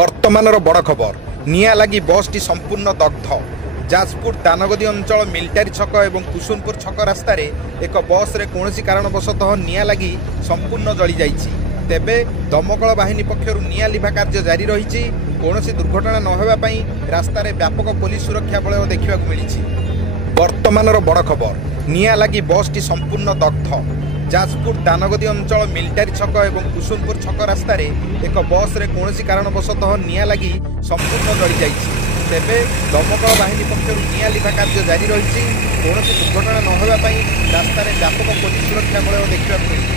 ବର୍ତ୍ତମାନର ବଡ଼ ଖବର ନିଆଁ ଲାଗି ବସ୍ଟି ସମ୍ପୂର୍ଣ୍ଣ ଦଗ୍ଧ। ଯାଜପୁର ଦାନଗଦି ଅଞ୍ଚଳ ମିଲିଟାରୀ ଛକ ଏବଂ କୁସୁନପୁର ଛକ ରାସ୍ତାରେ ଏକ ବସ୍ରେ କୌଣସି କାରଣବଶତଃ ନିଆଁ ଲାଗି ସମ୍ପୂର୍ଣ୍ଣ ଜଳିଯାଇଛି। ତେବେ ଦମକଳ ବାହିନୀ ପକ୍ଷରୁ ନିଆଁ ଲିଭା କାର୍ଯ୍ୟ ଜାରି ରହିଛି। କୌଣସି ଦୁର୍ଘଟଣା ନ ହେବା ପାଇଁ ରାସ୍ତାରେ ବ୍ୟାପକ ପୋଲିସ ସୁରକ୍ଷା ବଳୟ ଦେଖିବାକୁ ମିଳିଛି। ବର୍ତ୍ତମାନର ବଡ଼ ଖବର ନିଆଁ ଲାଗି ବସ୍ଟି ସମ୍ପୂର୍ଣ୍ଣ ଦଗ୍ଧ। ଯାଜପୁର ଦାନଗଦି ଅଞ୍ଚଳ ମିଲିଟାରୀ ଛକ ଏବଂ କୁସୁନପୁର ଛକ ରାସ୍ତାରେ ଏକ ବସ୍ରେ କୌଣସି କାରଣବଶତଃ ନିଆଁ ଲାଗି ସମ୍ପୂର୍ଣ୍ଣ ଜଳିଯାଇଛି। ତେବେ ଦମକଳ ବାହିନୀ ପକ୍ଷରୁ ନିଆଁ ଲିଭା କାର୍ଯ୍ୟ ଜାରି ରହିଛି। କୌଣସି ଦୁର୍ଘଟଣା ନ ହେବା ପାଇଁ ରାସ୍ତାରେ ବ୍ୟାପକ ପୋଲିସ ସୁରକ୍ଷା ବଳୟ ଦେଖିବାକୁ ମିଳିଛି।